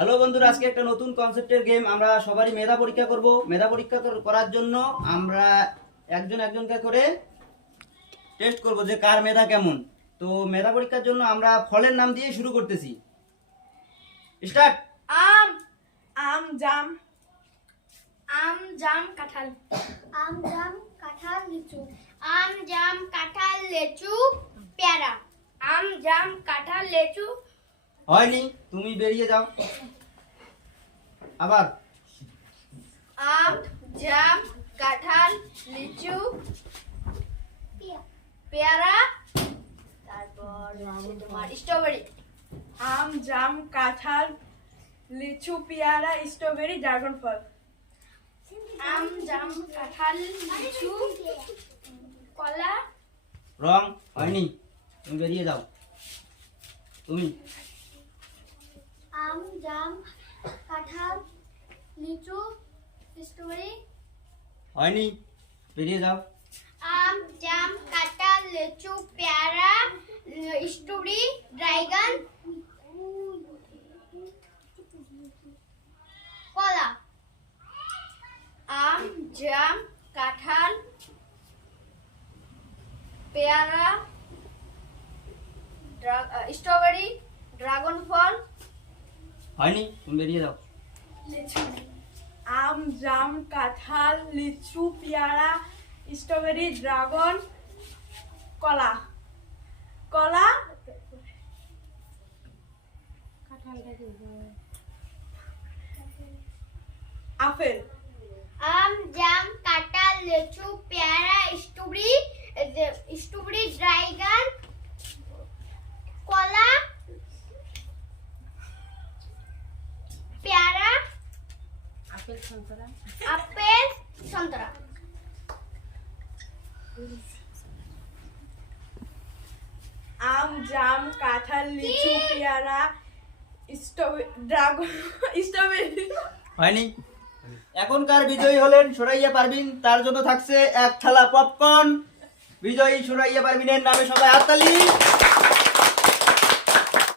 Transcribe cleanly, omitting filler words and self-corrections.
Hello বন্ধুরা, আজকে একটা নতুন কনসেপ্টের গেম। আমরা সবারই মেধা পরীক্ষা করব। মেধা পরীক্ষা করার জন্য আমরা একজনকে করে টেস্ট করব যে কার মেধা কেমন। তো মেধা পরীক্ষার জন্য আমরা ফলের নাম দিয়ে শুরু করতেছি। স্টার্ট। আম, আম, জাম, আম, জাম, কাঁঠাল, আম জাম কাঁঠাল লিচু আম, জাম, কাঁঠাল, লেচু, পেয়ারা, আম, জাম, কাঁঠাল, লেচু, হয়নি, তুমি বেরিয়ে যাও। আবার আম, জাম, কাঁঠাল, লিচু, পেয়ারা, তারপর তোমার স্ট্রবেরি। আম, জাম, কাঁঠাল, লিচু, পেয়ারা, স্ট্রবেরি, ড্রাগন ফল। আম, জাম, কাঁঠাল, লিচু, কলা, রং। হয়নি, তুমি বেরিয়ে যাও। তুমি আম জাম কাঁঠাল লিচু স্ট্রবেরি হয়নি, বেরিয়ে যাও। আম, জাম, কাঁঠাল, লিচু, পেয়ারা, স্ট্রবেরি, ড্রাগন, কলা। আম, জাম, কাঁঠাল, পেয়ারা, স্ট্রবেরি, ড্রাগন ফল, হয়নি, তুমি বেরিয়ে যাও। আম, জাম, কাঁঠাল, লিচু, পেয়ারা, স্ট্রবেরি, ড্রাগন, কলা। কলা, আপেল। আম, জাম, কাঁঠাল, লিচু, পেয়ারা, স্ট্রবেরি, ড্রাগন, কলা, পেয়ারা, আপেল, সন্তরা। আম, জাম, কাঁঠাল, লিচু, পেয়ারা, স্ট্রবেরি। হয়নি। এখনকার বিজয়ী হলেন সুরাইয়া পারভিন। তার জন্য থাকছে এক থালা পপকর্ন। বিজয়ী সুরাইয়া পারভিনের নামে সবাই হাততালি।